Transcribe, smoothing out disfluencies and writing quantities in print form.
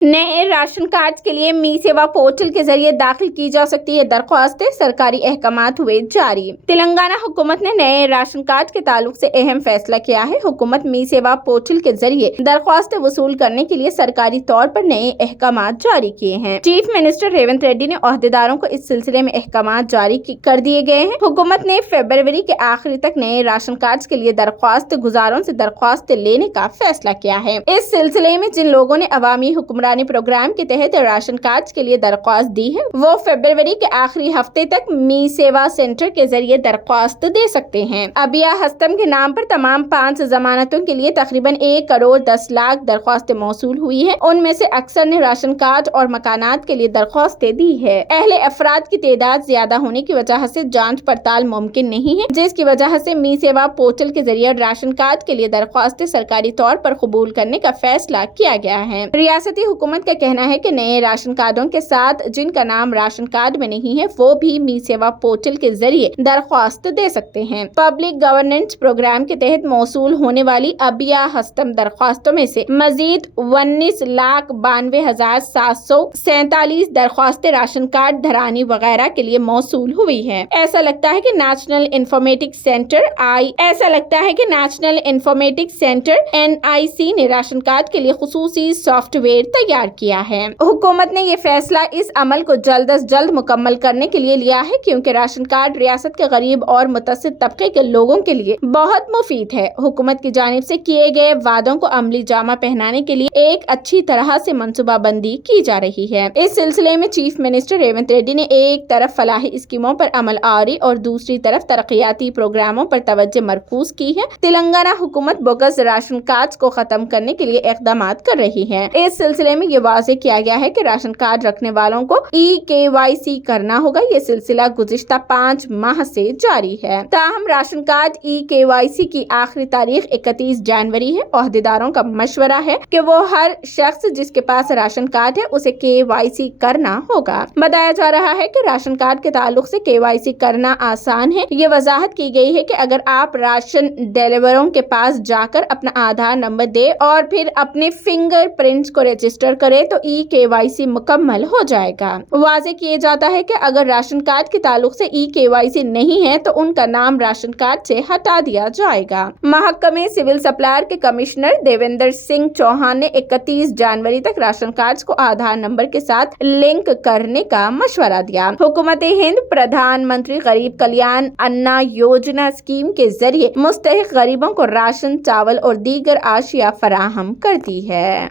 नए ration card के लिए मी सेवा पोर्टल के जरिए दाखिल की जा सकती है दरख्वास्तें, सरकारी अहकामात हुए जारी। तेलंगाना हुकूमत ने नए राशन कार्ड के ताल्लुक से अहम फैसला किया है। हुकूमत मी सेवा पोर्टल के जरिए दरख्वास्तें वसूल करने के लिए सरकारी तौर पर नए अहकामात जारी किए हैं। चीफ मिनिस्टर रेवंत रेड्डी ने ओहदेदारों को इस सिलसिले में अहकामात जारी कर दिए गए हैं। हुकूमत ने फरवरी के आखिरी तक नए राशन कार्ड के लिए दरख्वास्त गुजारों से दरख्वास्त लेने का फैसला किया है। इस सिलसिले में जिन लोगों ने अवामी हुक्मरानी प्रोग्राम के तहत राशन कार्ड के लिए दरख्वास्त दी है, वो फरवरी के आखिरी हफ्ते तक मी सेवा सेंटर के जरिए दरख्वास्त दे सकते हैं। अबिया हस्तम के नाम पर तमाम 5 जमानतों के लिए तकरीबन 1 करोड़ 10 लाख दरख्वास्तें मौसूल हुई है। उनमें से अक्सर ने राशन कार्ड और मकानात के लिए दरख्वास्तें दी है। अहले अफराद की तादाद ज्यादा होने की वजह से जांच पड़ताल मुमकिन नहीं है, जिसकी वजह से मी सेवा पोर्टल के जरिए राशन कार्ड के लिए दरख्वास्तें सरकारी तौर पर कबूल करने का फैसला किया गया है। रियासती हुकूमत का कहना है कि नए राशन कार्डों के साथ जिनका नाम राशन कार्ड में नहीं है, वो भी मी सेवा पोर्टल के जरिए दरख्वास्त दे सकते हैं। पब्लिक गवर्नेंस प्रोग्राम के तहत मौसूल होने वाली अबिया हस्तम दरख्वास्तों में से मजीद 19,92,747 दरख्वास्तें राशन कार्ड धरानी वगैरह के लिए मौसूल हुई है। ऐसा लगता है कि नेशनल इंफॉर्मेटिक्स सेंटर NIC ने राशन कार्ड के लिए खुसूसी सॉफ्टवेयर तैयार किया है। हुकूमत ने ये फैसला इस अमल को जल्द अज जल्द मुकम्मल करने के लिए लिया है, क्योंकि राशन कार्ड रियासत के गरीब और मुतवस्सित तबके के लोगों के लिए बहुत मुफीद है। हुकूमत की जानिब से किए गए वादों को अमली जामा पहनाने के लिए एक अच्छी तरह से मंसूबाबंदी की जा रही है। इस सिलसिले में चीफ मिनिस्टर रेवंत रेड्डी ने एक तरफ फलाही स्कीमों पर अमल आरी और दूसरी तरफ तरक्याती प्रोग्रामों पर तवज्जो मरकूज की है। तेलंगाना हुकूमत बोगस राशन कार्ड को खत्म करने के लिए इक़दाम कर रही है। इस सिलसिले में ये वाज़ेह किया गया है कि राशन कार्ड रखने वालों को EKYC करना होगा। ये सिलसिला गुज़िश्ता 5 माह से जारी है। ताहम राशन कार्ड EKYC की आखिरी तारीख 31 जनवरी है। ओहदेदारों का मशवरा है कि वो हर शख्स जिसके पास राशन कार्ड है उसे KYC करना होगा। बताया जा रहा है कि राशन कार्ड के ताल्लुक से KYC करना आसान है। ये वजाहत की गई है कि अगर आप राशन डिलीवरों के पास जाकर अपना आधार नंबर दे और फिर अपने फिंगरप्रिंट्स को रजिस्टर करे तो EKYC मुकम्मल हो जाएगा। वाज़ेह किया जाता है कि अगर राशन कार्ड के ताल्लुक से EKYC नहीं है तो उनका नाम राशन कार्ड से हटा दिया जाएगा। महकमे सिविल सप्लाई के कमिश्नर देवेंद्र सिंह चौहान ने 31 जनवरी तक राशन कार्ड को आधार नंबर के साथ लिंक करने का मशवरा दिया। हुकूमत हिंद प्रधानमंत्री गरीब कल्याण अन्ना योजना स्कीम के जरिए मुस्तहिक गरीबों को राशन, चावल और दीगर आशिया फराहम करती है।